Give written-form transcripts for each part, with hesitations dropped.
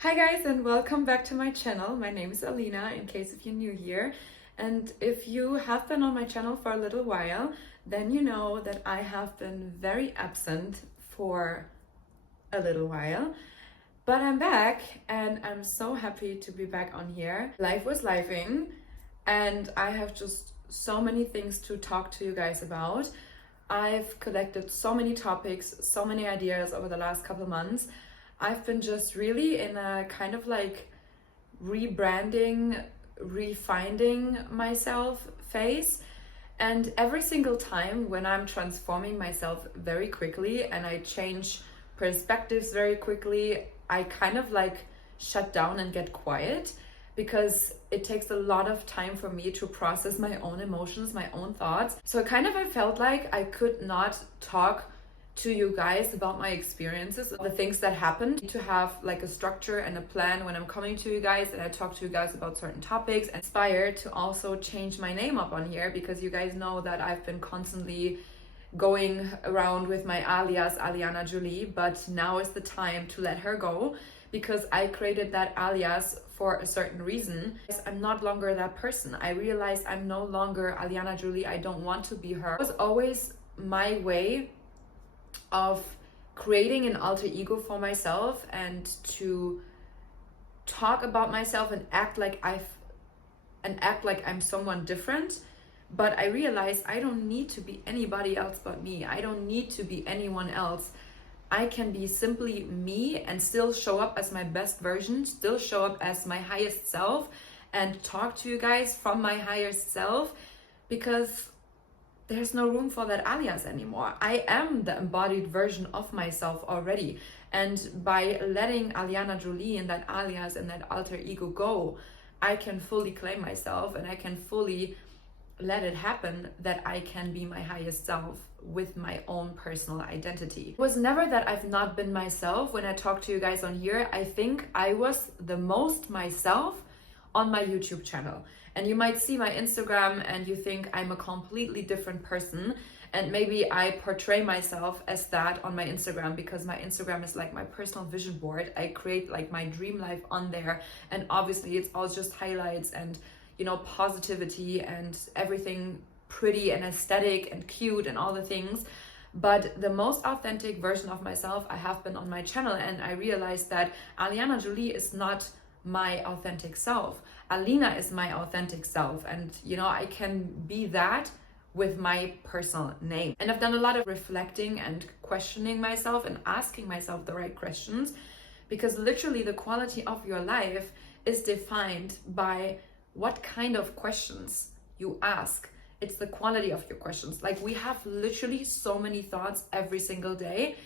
Hi guys, and welcome back to my channel. My name is Alina, in case if you're new here. And if you have been on my channel for a little while, then you know that I have been very absent for a little while. But I'm back and I'm so happy to be back on here. Life was lifing and I have just so many things to talk to you guys about. I've collected so many topics, so many ideas over the last couple months. I've been just really in a kind of like rebranding, refining myself phase. And every single time when I'm transforming myself very quickly and I change perspectives very quickly, I kind of like shut down and get quiet because it takes a lot of time for me to process my own emotions, my own thoughts. So I felt like I could not talk to you guys about my experiences, the things that happened, to have like a structure and a plan when I'm coming to you guys and I talk to you guys about certain topics. Inspired to also change my name up on here because you guys know that I've been constantly going around with my alias Alina Julie, but now is the time to let her go because I created that alias for a certain reason. I'm not longer that person. I realized I'm no longer Alina Julie. I don't want to be her. It was always my way of creating an alter ego for myself and to talk about myself and act like I'm someone different. But I realized I don't need to be anybody else but me. I don't need to be anyone else. I can be simply me and still show up as my best version, still show up as my highest self and talk to you guys from my highest self because there's no room for that alias anymore. I am the embodied version of myself already. And by letting Alina Jolie and that alias and that alter ego go, I can fully claim myself and I can fully let it happen that I can be my highest self with my own personal identity. It was never that I've not been myself when I talk to you guys on here. I think I was the most myself on my YouTube channel. And you might see my Instagram and you think I'm a completely different person. And maybe I portray myself as that on my Instagram because my Instagram is like my personal vision board. I create like my dream life on there. And obviously it's all just highlights and, you know, positivity and everything pretty and aesthetic and cute and all the things. But the most authentic version of myself I have been on my channel. And I realized that Alina Jolie is not my authentic self. Alina is my authentic self, and you know, I can be that with my personal name. And I've done a lot of reflecting and questioning myself and asking myself the right questions because literally the quality of your life is defined by what kind of questions you ask. It's the quality of your questions. Like, we have literally so many thoughts every single day,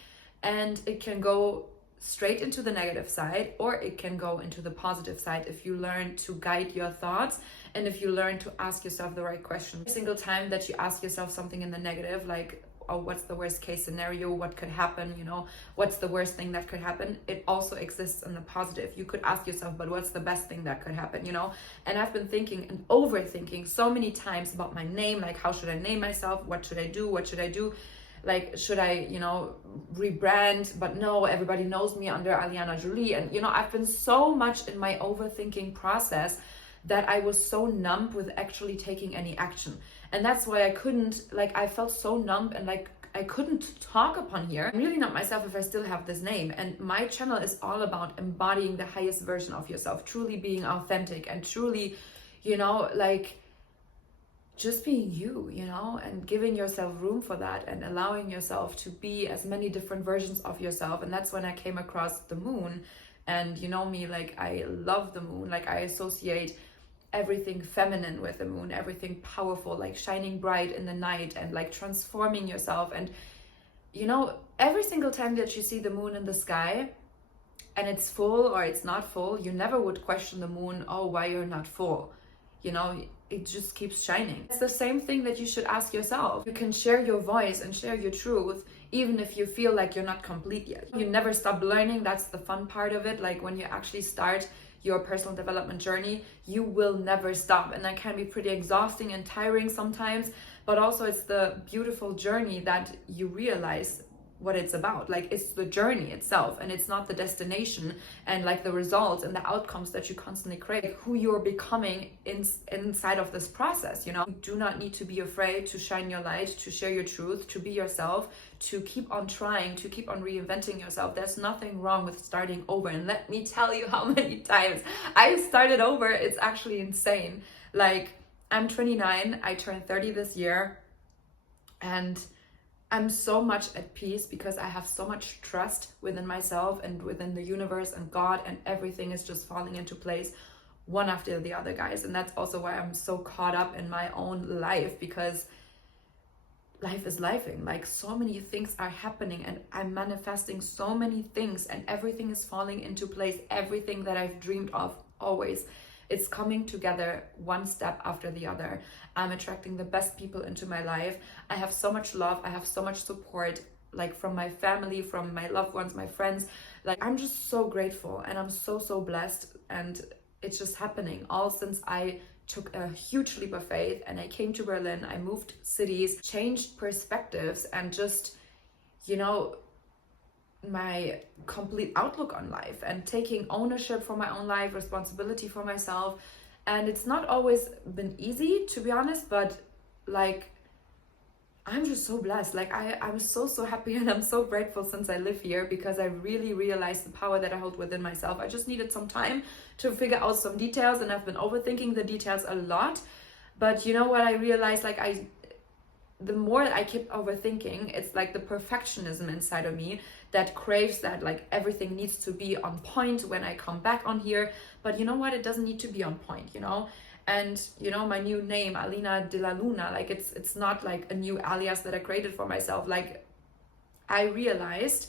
and it can go straight into the negative side or it can go into the positive side if you learn to guide your thoughts and if you learn to ask yourself the right questions. Every single time that you ask yourself something in the negative, like, oh, what's the worst case scenario, what could happen, you know, what's the worst thing that could happen, it also exists in the positive. You could ask yourself, but what's the best thing that could happen, you know? And I've been thinking and overthinking so many times about my name, like, how should I name myself, what should I do, like, should I, you know, rebrand? But no, everybody knows me under Alina Jolie. And, you know, I've been so much in my overthinking process that I was so numb with actually taking any action. And that's why I couldn't, like, I felt so numb and like I couldn't talk upon here. I'm really not myself if I still have this name. And my channel is all about embodying the highest version of yourself, truly being authentic and truly, you know, like, just being you, you know, and giving yourself room for that and allowing yourself to be as many different versions of yourself. And that's when I came across the moon. And you know me, like, I love the moon. Like, I associate everything feminine with the moon, everything powerful, like shining bright in the night and like transforming yourself. And you know, every single time that you see the moon in the sky and it's full or it's not full, you never would question the moon, oh, why you're not full, you know, it just keeps shining. It's the same thing that you should ask yourself. You can share your voice and share your truth even if you feel like you're not complete yet. You never stop learning. That's the fun part of it. Like, when you actually start your personal development journey, you will never stop. And that can be pretty exhausting and tiring sometimes, but also it's the beautiful journey that you realize what it's about. Like, it's the journey itself, and it's not the destination and like the results and the outcomes that you constantly crave. Like, who you're becoming inside of this process, you know. You do not need to be afraid to shine your light, to share your truth, to be yourself, to keep on trying, to keep on reinventing yourself. There's nothing wrong with starting over. And let me tell you how many times I've started over. It's actually insane. Like, I'm 29, I turned 30 this year, and I'm so much at peace because I have so much trust within myself and within the universe and God, and everything is just falling into place one after the other, guys. And that's also why I'm so caught up in my own life, because life is lifing. Like, so many things are happening and I'm manifesting so many things, and everything is falling into place. Everything that I've dreamed of, always, it's coming together one step after the other. I'm attracting the best people into my life. I have so much love. I have so much support, like from my family, from my loved ones, my friends. Like, I'm just so grateful, and I'm so, so blessed. And it's just happening all since I took a huge leap of faith and I came to Berlin. I moved cities, changed perspectives, and just, you know, my complete outlook on life, and taking ownership for my own life, responsibility for myself. And it's not always been easy, to be honest, but like, I'm just so blessed. Like, I'm so happy, and I'm so grateful since I live here, because I really realized the power that I hold within myself. I just needed some time to figure out some details, and I've been overthinking the details a lot. But you know what I realized? Like, the more I keep overthinking, it's like the perfectionism inside of me that craves that, like, everything needs to be on point when I come back on here. But you know what? It doesn't need to be on point, you know? And, you know, my new name, Alina de la Luna, like, it's not like a new alias that I created for myself. Like, I realized,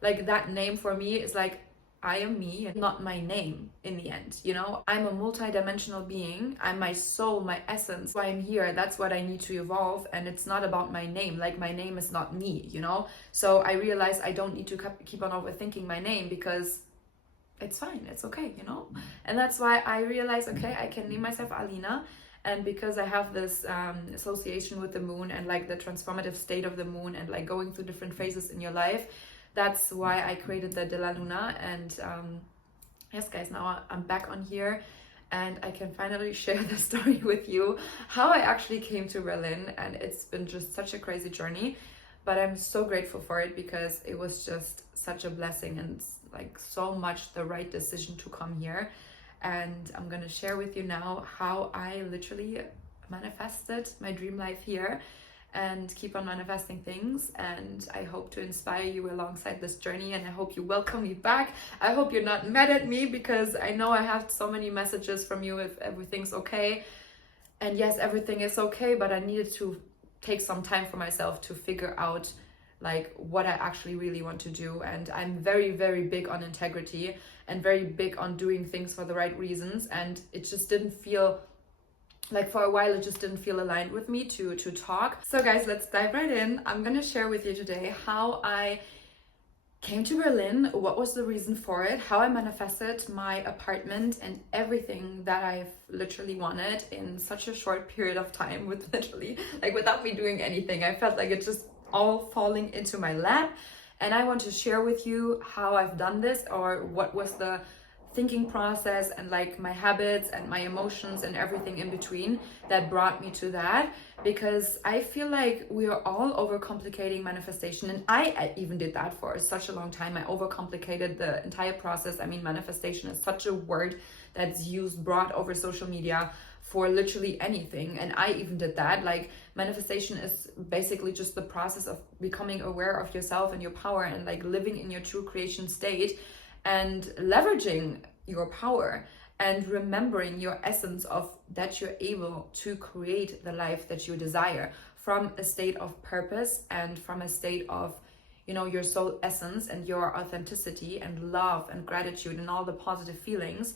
like, that name for me is like, I am me, and not my name in the end, you know? I'm a multi-dimensional being. I'm my soul, my essence. Why I'm here, that's what I need to evolve, and it's not about my name. Like, my name is not me, you know? So I realized I don't need to keep on overthinking my name, because it's fine, it's okay, you know? And that's why I realized, okay, I can name myself Alina. And because I have this association with the moon, and like the transformative state of the moon, and like going through different phases in your life, that's why I created the De La Luna. And yes, guys, now I'm back on here, and I can finally share the story with you, how I actually came to Berlin. And it's been just such a crazy journey, but I'm so grateful for it, because it was just such a blessing, and like so much the right decision to come here. And I'm gonna share with you now how I literally manifested my dream life here, and keep on manifesting things. And I hope to inspire you alongside this journey, and I hope you welcome me back. I hope you're not mad at me, because I know I have so many messages from you if everything's okay. And yes, everything is okay, but I needed to take some time for myself to figure out like what I actually really want to do. And I'm very, very big on integrity, and very big on doing things for the right reasons. And it just didn't feel like, for a while, it just didn't feel aligned with me to talk. So guys, let's dive right in. I'm gonna share with you today how I came to Berlin, what was the reason for it, how I manifested my apartment, and everything that I've literally wanted in such a short period of time, with literally, like, without me doing anything. I felt like it's just all falling into my lap. And I want to share with you how I've done this, or what was the thinking process, and like my habits and my emotions and everything in between that brought me to that. Because I feel like we are all overcomplicating manifestation, and I even did that for such a long time. I overcomplicated the entire process. I mean, manifestation is such a word that's used broad over social media for literally anything, and I even did that. Like, manifestation is basically just the process of becoming aware of yourself and your power, and like living in your true creation state, and leveraging your power, and remembering your essence of that you're able to create the life that you desire, from a state of purpose, and from a state of, you know, your soul essence, and your authenticity, and love, and gratitude, and all the positive feelings.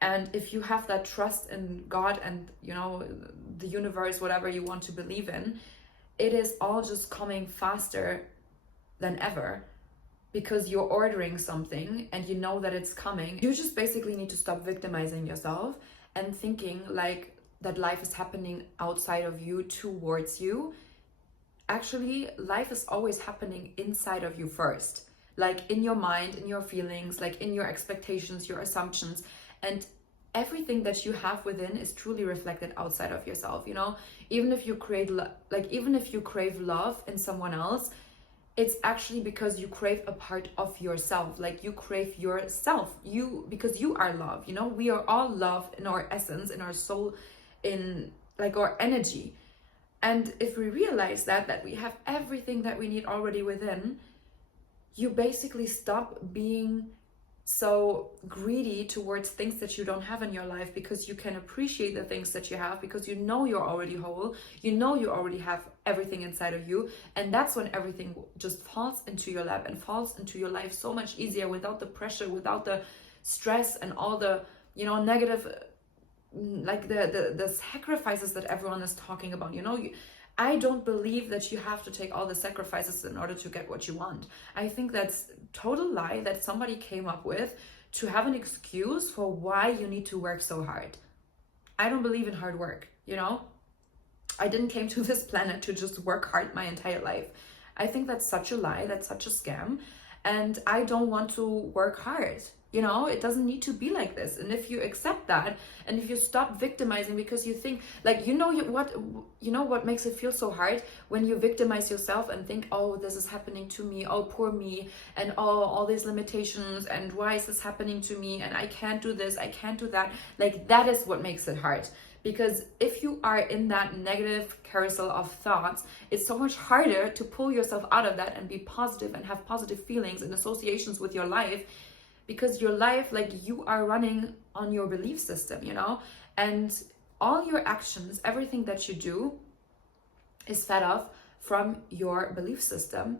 And if you have that trust in God, and, you know, the universe, whatever you want to believe in, it is all just coming faster than ever, because you're ordering something and you know that it's coming. You just basically need to stop victimizing yourself and thinking like that life is happening outside of you, towards you, actually life is always happening inside of you first, like in your mind, in your feelings, like in your expectations, your assumptions, and everything that you have within is truly reflected outside of yourself. You know, even if you create even if you crave love in someone else, it's actually because you crave a part of yourself. Like you crave yourself, because you are love. You know, we are all love in our essence, in our soul, in like our energy. And if we realize that we have everything that we need already within, you basically stop being so greedy towards things that you don't have in your life, because you can appreciate the things that you have, because you know you're already whole, you know you already have everything inside of you. And that's when everything just falls into your lap and falls into your life so much easier, without the pressure, without the stress and all the, you know, negative, like the sacrifices that everyone is talking about. You know, I don't believe that you have to take all the sacrifices in order to get what you want. I think that's total lie that somebody came up with to have an excuse for why you need to work so hard. I don't believe in hard work, you know? I didn't came to this planet to just work hard my entire life. I think that's such a lie, that's such a scam, and I don't want to work hard. You know, it doesn't need to be like this. And if you accept that, and if you stop victimizing because you think, like, you know what makes it feel so hard? When you victimize yourself and think, oh, this is happening to me, oh, poor me, and oh, all these limitations, and why is this happening to me, and I can't do this, I can't do that. Like, that is what makes it hard. Because if you are in that negative carousel of thoughts, it's so much harder to pull yourself out of that and be positive and have positive feelings and associations with your life. Because your life, like, you are running on your belief system, you know, and all your actions, everything that you do is fed off from your belief system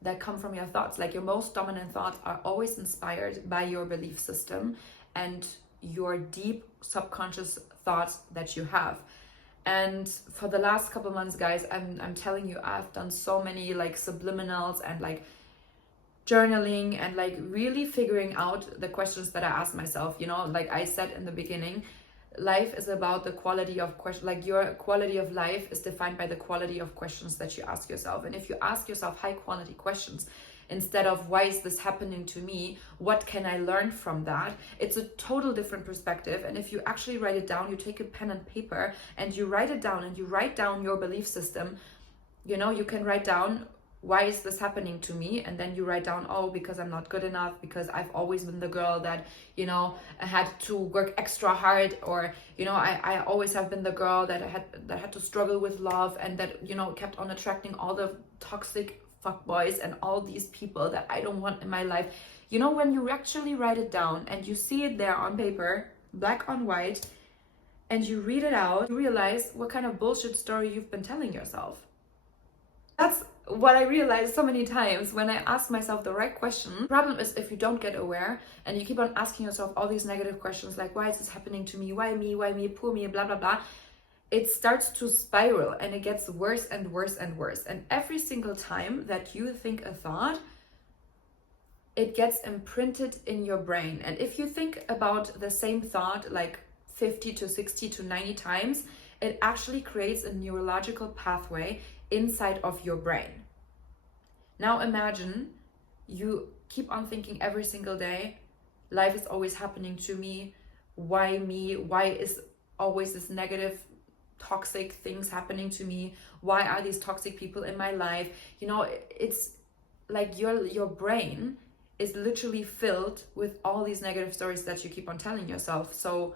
that come from your thoughts. Like, your most dominant thoughts are always inspired by your belief system and your deep subconscious thoughts that you have. And for the last couple months, guys, I'm telling you, I've done so many like subliminals and like journaling and like really figuring out the questions that I ask myself. You know, like I said in the beginning, life is about the quality of question. Like, your quality of life is defined by the quality of questions that you ask yourself. And if you ask yourself high quality questions instead of why is this happening to me, what can I learn from that, it's a total different perspective. And if you actually write it down, you take a pen and paper and you write it down, and you write down your belief system. You know, you can write down, why is this happening to me? And then you write down, oh, because I'm not good enough, because I've always been the girl that, you know, had to work extra hard, or, you know, I always have been the girl that had to struggle with love, and that, you know, kept on attracting all the toxic fuckboys and all these people that I don't want in my life. You know, when you actually write it down and you see it there on paper, black on white, and you read it out, you realize what kind of bullshit story you've been telling yourself. That's what I realized so many times when I ask myself the right question. The problem is, if you don't get aware and you keep on asking yourself all these negative questions, like, why is this happening to me? Why me, poor me, blah, blah, blah. It starts to spiral and it gets worse and worse and worse. And every single time that you think a thought, it gets imprinted in your brain. And if you think about the same thought like 50 to 60 to 90 times, it actually creates a neurological pathway inside of your brain. Now imagine you keep on thinking every single day, life is always happening to me. Why me? Why is always this negative, toxic things happening to me? Why are these toxic people in my life? You know, it's like your brain is literally filled with all these negative stories that you keep on telling yourself. So,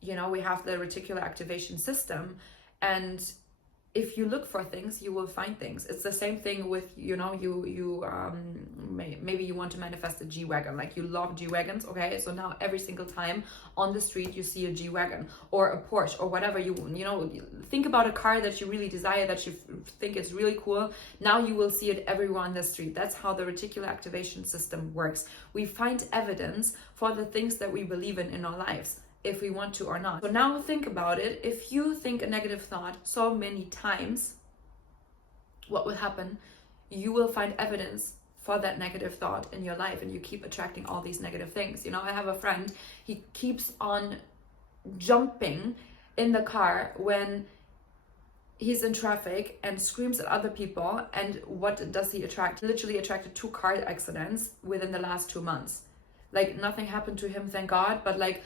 you know, we have the reticular activation system, and if you look for things, you will find things. It's the same thing with, you know, maybe you want to manifest a G-Wagon, like you love G-Wagons, okay? So now every single time on the street you see a G-Wagon or a Porsche or whatever, you know, think about a car that you really desire, that you think is really cool. Now you will see it everywhere on the street. That's how the reticular activation system works. We find evidence for the things that we believe in our lives, if we want to or not. So now think about it. If you think a negative thought so many times, what will happen? You will find evidence for that negative thought in your life, and you keep attracting all these negative things. You know, I have a friend, he keeps on jumping in the car when he's in traffic and screams at other people, and what does he attract? He literally attracted 2 car accidents within the last 2 months. Like, nothing happened to him, thank God, but like,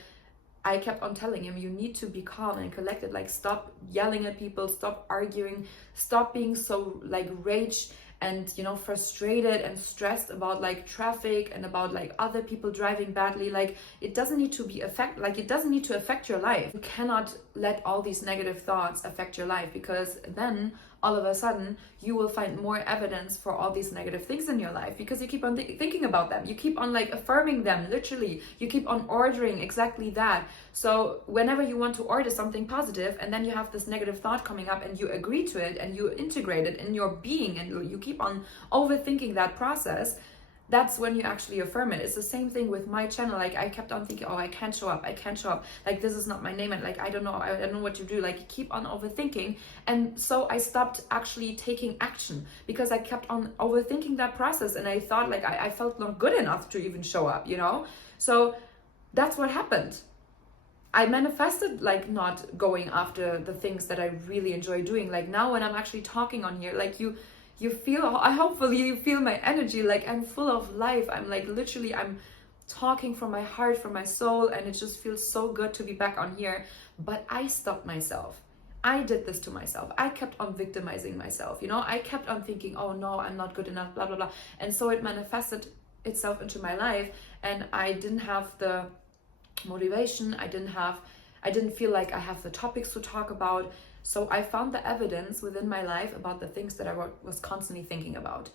I kept on telling him, you need to be calm and collected. Like, stop yelling at people, stop arguing, stop being so like rage and, you know, frustrated and stressed about like traffic and about like other people driving badly. Like, it doesn't need to be it doesn't need to affect your life. You cannot let all these negative thoughts affect your life, because then all of a sudden you will find more evidence for all these negative things in your life, because you keep on thinking about them, you keep on like affirming them, literally you keep on ordering exactly that. So whenever you want to order something positive and then you have this negative thought coming up and you agree to it and you integrate it in your being and you keep on overthinking that process, that's when you actually affirm it. It's the same thing with my channel. Like, I kept on thinking, oh, I can't show up, like, this is not my name, and like, I don't know what to do. Like, you keep on overthinking, and so I stopped actually taking action because I kept on overthinking that process, and I thought like I felt not good enough to even show up, you know. So that's what happened. I manifested like not going after the things that I really enjoy doing. Like, now when I'm actually talking on here, like, you feel, hopefully you feel my energy. Like, I'm full of life. I'm like, literally, I'm talking from my heart, from my soul, and it just feels so good to be back on here. But I stopped myself. I did this to myself. I kept on victimizing myself, you know. I kept on thinking, oh no, I'm not good enough, blah blah blah. And so it manifested itself into my life, and I didn't have the motivation. I didn't feel like I have the topics to talk about. So I found the evidence within my life about the things that I was constantly thinking about.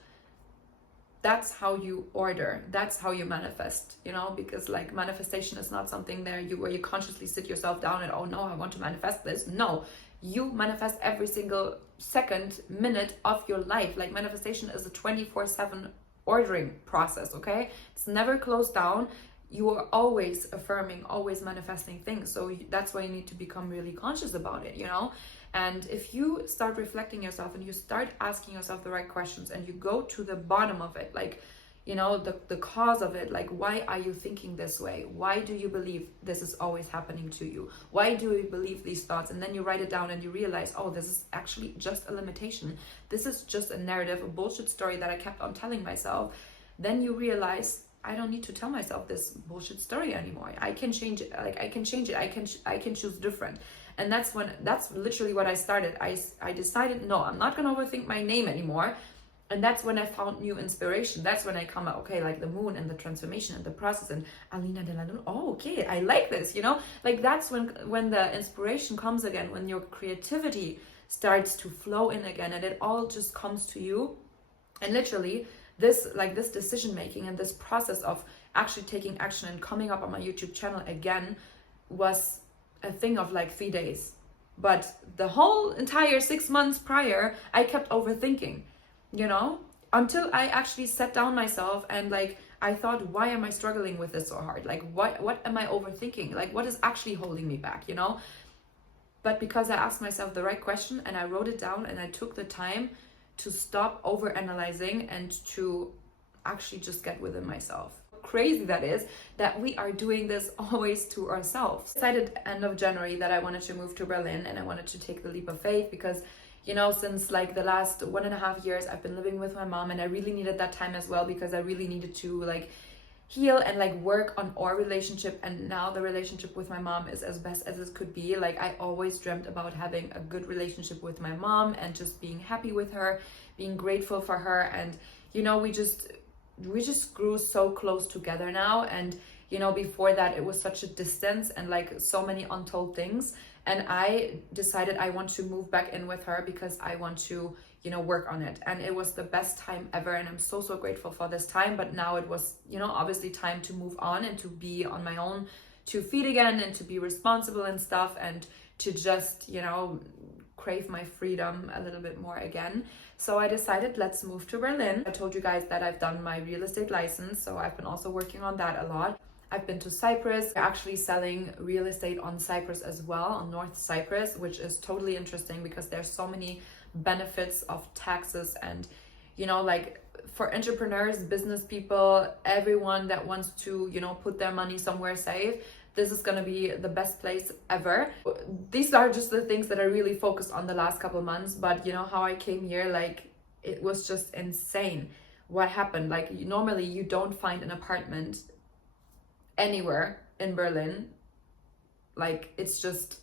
That's how you order. That's how you manifest, you know, because like, manifestation is not something where you consciously sit yourself down and, oh no, I want to manifest this. No, you manifest every single second, minute of your life. Like, manifestation is a 24/7 ordering process, okay? It's never closed down. You are always affirming, always manifesting things. So that's why you need to become really conscious about it, you know. And if you start reflecting yourself and you start asking yourself the right questions and you go to the bottom of it, like, you know, the cause of it, like, why are you thinking this way? Why do you believe this is always happening to you? Why do you believe these thoughts? And then you write it down and you realize, oh, this is actually just a limitation. This is just a narrative, a bullshit story that I kept on telling myself. Then you realize, I don't need to tell myself this bullshit story anymore. I can change it. Like, I can change it. I can choose different. And that's literally what I started. I decided, no, I'm not going to overthink my name anymore. And that's when I found new inspiration. That's when I come out, okay, like the moon and the transformation and the process and Alina de la Luna. Oh, okay, I like this, you know? Like, that's when the inspiration comes again, when your creativity starts to flow in again, and it all just comes to you. And literally, this decision making and this process of actually taking action and coming up on my YouTube channel again was a thing of like 3 days. But the whole entire 6 months prior, I kept overthinking, you know, until I actually sat down myself and like, I thought, why am I struggling with this so hard? Like, what am I overthinking? Like, what is actually holding me back, you know? But because I asked myself the right question and I wrote it down and I took the time to stop over analyzing and to actually just get within myself. Crazy that is, that we are doing this always to ourselves. I decided end of January that I wanted to move to Berlin and I wanted to take the leap of faith because, you know, since like the last 1.5 years I've been living with my mom, and I really needed that time as well because I really needed to like heal and like work on our relationship. And now the relationship with my mom is as best as it could be. Like, I always dreamt about having a good relationship with my mom and just being happy with her, being grateful for her. And, you know, we just grew so close together now. And, you know, before that it was such a distance and like so many untold things. And I decided I want to move back in with her because I want to, you know, work on it. And it was the best time ever. And I'm so, so grateful for this time. But now it was, you know, obviously time to move on and to be on my own 2 feet again and to be responsible and stuff and to just, you know, crave my freedom a little bit more again. So I decided, let's move to Berlin. I told you guys that I've done my real estate license. So I've been also working on that a lot. I've been to Cyprus, actually selling real estate on Cyprus as well, on North Cyprus, which is totally interesting because there's so many benefits of taxes and, you know, like for entrepreneurs, business people, everyone that wants to, you know, put their money somewhere safe. this is gonna be the best place ever. These are just the things that I really focused on the last couple months, but you know how I came here, like it was just insane what happened. Like normally you don't find an apartment anywhere in Berlin. Like it's just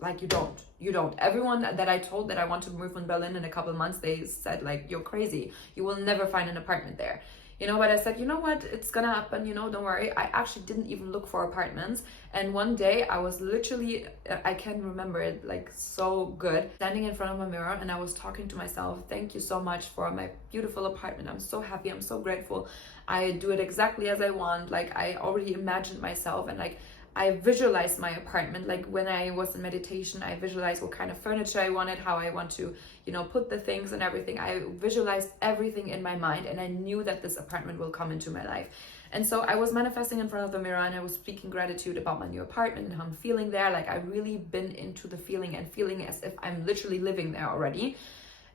like you don't. Everyone that I told that I want to move from Berlin in a couple months, they said like, you're crazy, you will never find an apartment there. You know, but I said, you know what, it's gonna happen, you know, don't worry. I actually didn't even look for apartments. And one day I was literally, I can remember it like so good, standing in front of a mirror, and I was talking to myself, thank you so much for my beautiful apartment. I'm so happy, I'm so grateful. I do it exactly as I want. Like I already imagined myself, and like I visualized my apartment. Like when I was in meditation, I visualized what kind of furniture I wanted, how I want to, you know, put the things and everything. I visualized everything in my mind, and I knew that this apartment will come into my life. And so I was manifesting in front of the mirror, and I was speaking gratitude about my new apartment and how I'm feeling there. Like I really been into the feeling and feeling as if I'm literally living there already.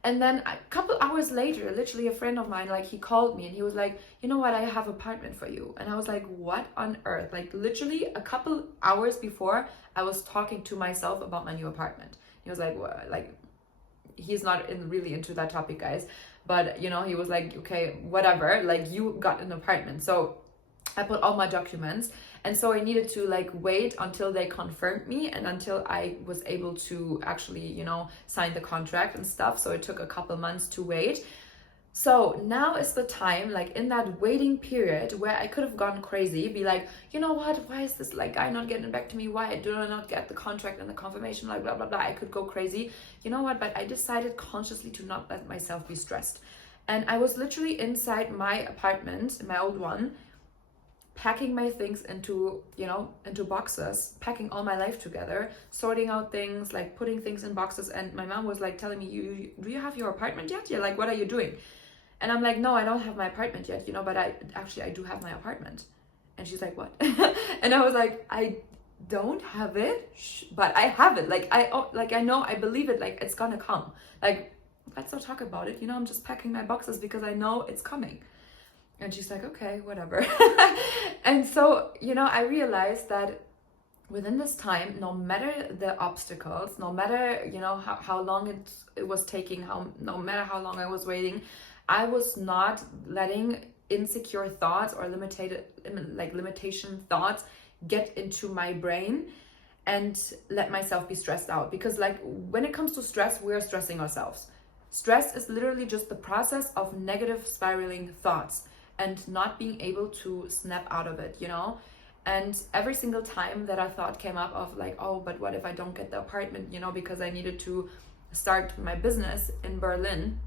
And then a couple hours later, literally a friend of mine, like he called me and he was like, you know what, I have an apartment for you. And I was like, what on earth? Like literally a couple hours before, I was talking to myself about my new apartment. He was like, what? Like, he's not really into that topic, guys. But, you know, he was like, okay, whatever, like you got an apartment. So I put all my documents. And so I needed to like wait until they confirmed me and until I was able to actually, you know, sign the contract and stuff. So it took a couple months to wait. So now is the time, like in that waiting period where I could have gone crazy, be like, you know what, why is this like guy not getting back to me? Why do I not get the contract and the confirmation? Like blah, blah, blah. I could go crazy. You know what? But I decided consciously to not let myself be stressed. And I was literally inside my apartment, my old one, packing my things into, you know, into boxes, packing all my life together, sorting out things, like putting things in boxes. And my mom was like telling me, do you have your apartment yet? Yeah, like, what are you doing? And I'm like, no, I don't have my apartment yet, you know, but I do have my apartment. And she's like, what? And I was like, I don't have it, but I have it. Like, I know, I believe it, like, it's gonna come. Like, let's not talk about it. You know, I'm just packing my boxes because I know it's coming. And she's like, okay, whatever. And so, you know, I realized that within this time, no matter the obstacles, no matter, you know, how long it was taking, no matter how long I was waiting, I was not letting insecure thoughts or limitation thoughts get into my brain and let myself be stressed out. Because like when it comes to stress, we're stressing ourselves. Stress is literally just the process of negative spiraling thoughts and not being able to snap out of it, you know? And every single time that a thought came up of like, oh, but what if I don't get the apartment, you know, because I needed to start my business in Berlin.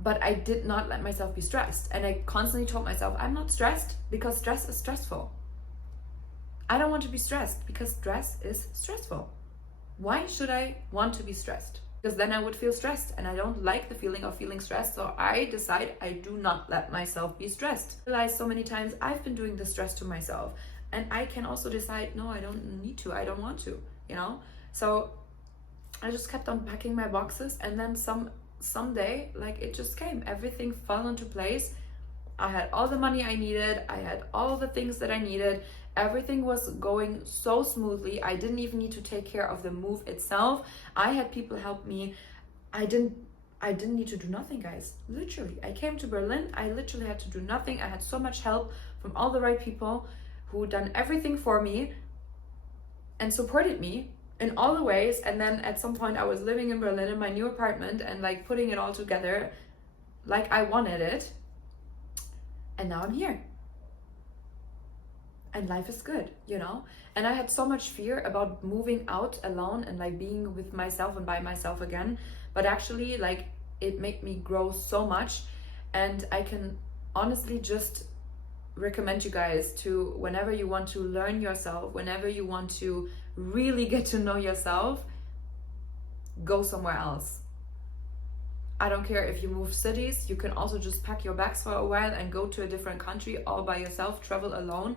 But I did not let myself be stressed. And I constantly told myself, I'm not stressed because stress is stressful. I don't want to be stressed because stress is stressful. Why should I want to be stressed? Because then I would feel stressed, and I don't like the feeling of feeling stressed. So I decide I do not let myself be stressed. I realized so many times I've been doing the stress to myself, and I can also decide, no, I don't need to, I don't want to, you know? So I just kept on packing my boxes, and then someday, like it just came, everything fell into place. I had all the money I needed, I had all the things that I needed. Everything was going so smoothly. I didn't even need to take care of the move itself. I had people help me. I didn't need to do nothing, guys. Literally, I came to Berlin. I literally had to do nothing. I had so much help from all the right people who done everything for me and supported me in all the ways. And then at some point I was living in Berlin in my new apartment and like putting it all together like I wanted it. And now I'm here. And life is good, you know? And I had so much fear about moving out alone and like being with myself and by myself again. But actually, like, it made me grow so much. And I can honestly just recommend you guys to, whenever you want to learn yourself, whenever you want to really get to know yourself, go somewhere else. I don't care if you move cities. You can also just pack your bags for a while and go to a different country all by yourself, travel alone.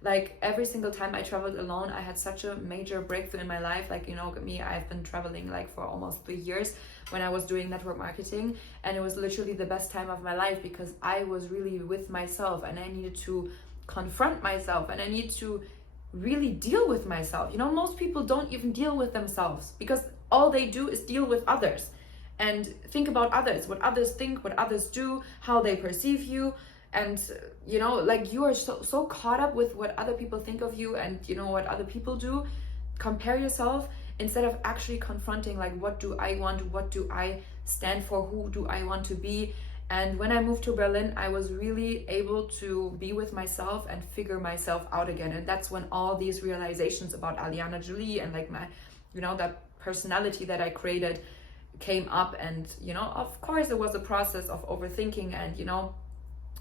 Like every single time I traveled alone, I had such a major breakthrough in my life. Like, you know, me, I've been traveling like for almost 3 years when I was doing network marketing, and it was literally the best time of my life because I was really with myself and I needed to confront myself, and I need to really deal with myself. You know, most people don't even deal with themselves because all they do is deal with others and think about others, what others think, what others do, how they perceive you. And you know, like, you are so caught up with what other people think of you and, you know, what other people do. Compare yourself instead of actually confronting, like, what do I want, what do I stand for, who do I want to be. And when I moved to Berlin, I was really able to be with myself and figure myself out again. And that's when all these realizations about Aliana Jolie and, like, my, you know, that personality that I created came up. And, you know, of course it was a process of overthinking and, you know,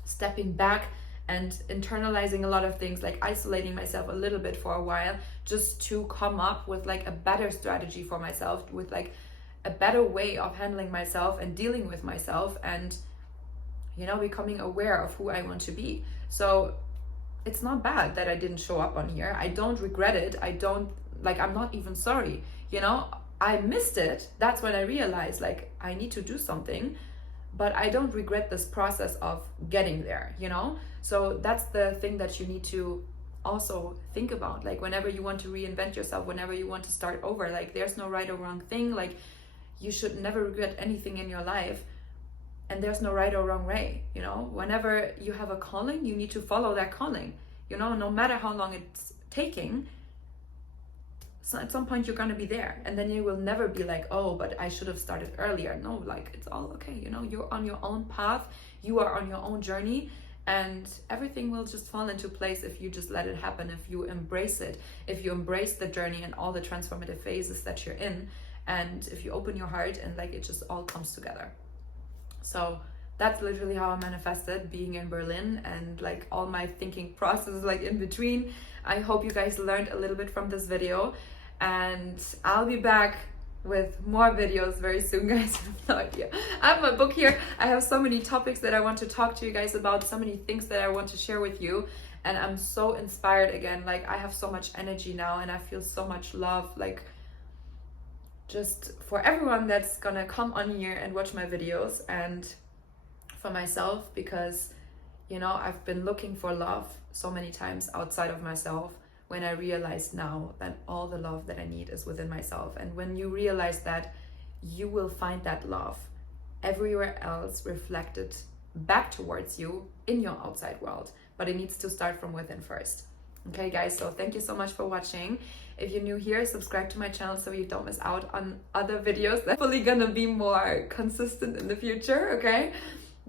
stepping back and internalizing a lot of things, like isolating myself a little bit for a while, just to come up with, like, a better strategy for myself, with, like, a better way of handling myself and dealing with myself, and, you know, becoming aware of who I want to be. So it's not bad that I didn't show up on here. I don't regret it. I'm not even sorry. You know, I missed it. That's when I realized, like, I need to do something, but I don't regret this process of getting there, you know? So that's the thing that you need to also think about. Like, whenever you want to reinvent yourself, whenever you want to start over, like, there's no right or wrong thing. Like, you should never regret anything in your life. And there's no right or wrong way, you know? Whenever you have a calling, you need to follow that calling, you know, no matter how long it's taking. So at some point you're gonna be there, and then you will never be like, oh, but I should have started earlier. No, like, it's all okay, you know, you're on your own path, you are on your own journey, and everything will just fall into place if you just let it happen, if you embrace it, if you embrace the journey and all the transformative phases that you're in, and if you open your heart, and, like, it just all comes together. So that's literally how I manifested being in Berlin, and, like, all my thinking process, like, in between. I hope you guys learned a little bit from this video, and I'll be back with more videos very soon, guys. I have no idea. I have my book here. I have so many topics that I want to talk to you guys about, so many things that I want to share with you, and I'm so inspired again. Like, I have so much energy now, and I feel so much love, like, just for everyone that's gonna come on here and watch my videos, and for myself, because, you know, I've been looking for love so many times outside of myself, when I realized now that all the love that I need is within myself. And when you realize that, you will find that love everywhere else reflected back towards you in your outside world, but it needs to start from within first. Okay, guys, so thank you so much for watching. If you're new here, subscribe to my channel so you don't miss out on other videos. That's hopefully gonna be more consistent in the future, okay?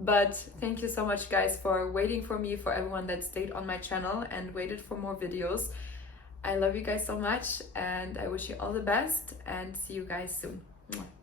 But thank you so much, guys, for waiting for me, for everyone that stayed on my channel and waited for more videos. I love you guys so much, and I wish you all the best, and see you guys soon. Mwah.